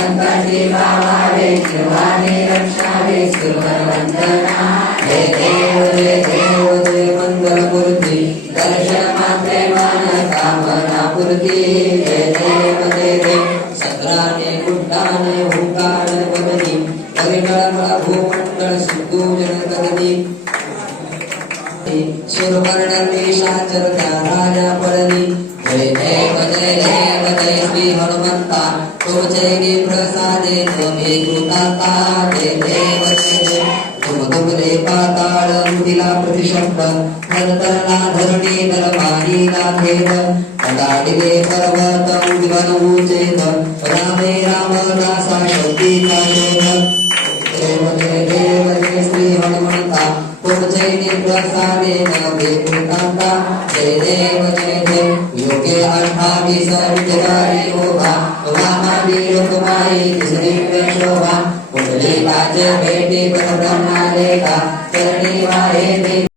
संकटी पावावे निर्वाणे रक्षावे सुरवर वंदना जय देव जय मंगल मूर्ती दर्शन मात्रे मन कामना पूर्ती जय देव सत्राने कुट्टाने हुंकार वदनी परिमळ भूमंडळ सिद्धू जनकदनी सुरवर्ण देशाचर त्या राजा पडली जय जय श्री हनुमंता तुमचे प्रसादे तुम्ही कृताता जय देव तुम तुमले पाताळ मुदिला प्रतिशब्द नंतरला धरणी दरबारीला भेद कडाडिले पर्वत उद्गन उचेत रामे राम दासा शक्तीचा शोध देव जय श्री हनुमंता तुमचे प्रसादे नवे कृतांता जय देव योगे 28 विद्यारी ओघा वामावीर कुमारी तिसरी शोभा कुंडली लाज भेटी पर ब्रह्मा लेखा चरणी वाहे